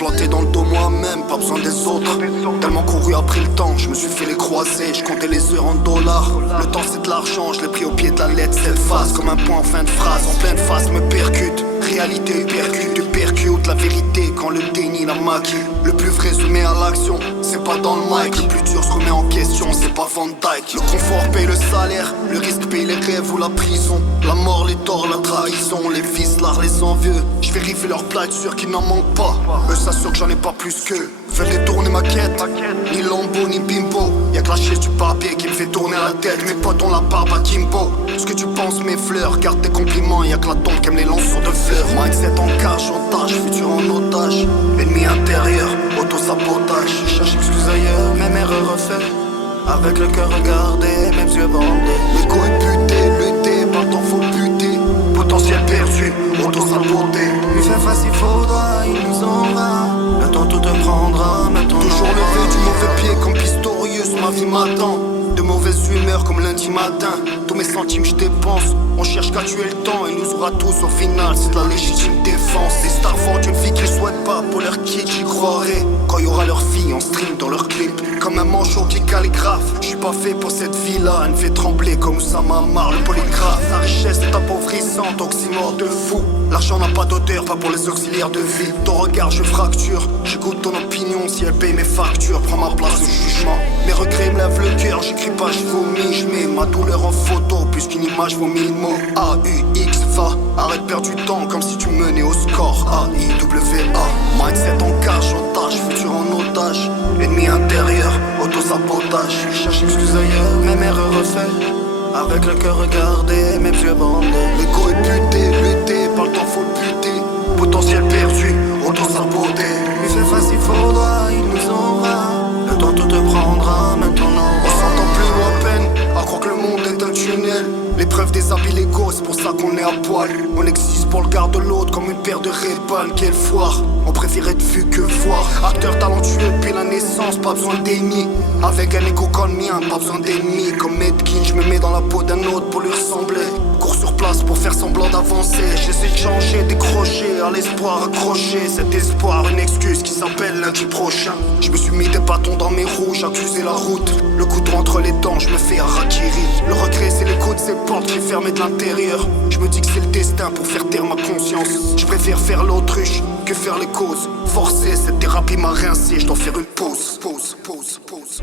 planté dans le dos moi-même, pas besoin des autres. Tellement couru après le temps, je me suis fait les croiser. Je comptais les heures en dollars. Le temps c'est de l'argent, je l'ai pris au pied de la lettre. Cette phase comme un point en fin de phrase, en pleine face me percute. Réalité percute, tu percutes la vérité quand le déni la maquille. Le plus vrai se met à l'action, c'est pas dans le mic. Le plus dur se remet en question, c'est pas Van Dyke. Le confort paye le salaire, le risque paye les rêves ou la prison. La mort, les torts, la trahison, les vices, l'art, les envieux. Je vérifie leur plate, sûr qu'ils n'en manquent pas. Eux s'assurent que j'en ai pas plus qu'eux. Veulent détourner ma quête, ni Lambo ni Bimbo. Y'a que la chaise du papier qui me fait tourner la tête. Mes potes ont la barbe à Kimbo. Ce que tu penses mes fleurs, garde tes compliments. Y'a que la tombe qui aime les lanceurs de fleurs. Mindset en cash, chantage, futur en otage. Ennemi intérieur, auto-sabotage. Je cherche excuse ailleurs, même erreur refaite. Avec le cœur regardé, même yeux bandés. L'ego est buté, lutter, pas le temps faut buter. Potentiel perdu, auto-saboté. Il fait face, il faudra, il nous en va. Le temps tout te prendra, maintenant. Toujours levé du mauvais pied comme Pistorius, ma vie m'attend. De mauvaise humeur comme lundi matin. Tous mes centimes je dépense. On cherche qu'à tuer le temps, il nous aura tous au final. C'est de la légitime défense. Les stars fortes d'une vie qu'ils souhaitent pas. Pour leur kit j'y croirai. Quand y aura leur fille en stream dans leur clip. Comme un manchot qui calligraphe. Je suis pas fait pour cette vie-là. Elle me fait trembler comme ça m'amarre le polygraphe. La richesse est appauvrissante, oxymore de fou. L'argent n'a pas d'odeur, pas pour les auxiliaires de vie. Ton regard je fracture. J'écoute ton opinion si elle paye mes factures. Prends ma place au jugement. Mes regrets me lèvent le cœur. J'écris pas, je vomis. Je mets ma douleur en photo. Puisqu'une image vaut 1000 mots. A-U-X, va. Arrête de perdre du temps comme si tu menais au score. A-I-W-A. Mindset en cash, chantage, futur en otage. Ennemi intérieur, auto-sabotage. Je cherche excuse ailleurs, même erreur refaite. Avec le cœur regardé, même yeux bandés. L'ego est buté, lutter, pas le temps faut buter. Potentiel perdu, auto-saboté. Il fait face, il faudra, il nous en va. Le temps tout te prendra, maintenant. On s'entend plus à peine, à croire que le monde est un tunnel. L'épreuve des habits légaux, c'est pour ça qu'on est à poil. On existe pour le regard de l'autre comme une paire de Ray-Ban. Quelle foire, on préfère être vu que voir. Acteur talentueux depuis la naissance, pas besoin d'ennemis. Avec un égo comme le mien, pas besoin d'ennemis. Comme Medkin, je me mets dans la peau d'un autre pour lui ressembler. Cours sur place pour faire semblant d'avancer. J'essaie de changer, décrocher, à l'espoir accroché. Cet espoir, une excuse qui s'appelle lundi prochain. Je me suis mis des bâtons dans mes roues, j'accusais la route. Le couteau entre les dents, je me fais harakiri. Le regret c'est l'écho de ces portes qui ferment de l'intérieur. Je me dis que c'est le destin pour faire taire ma conscience. Je préfère faire l'autruche que faire les causes. Forcer, cette thérapie m'a rincé, je dois faire une pause. Pause, pause, pause.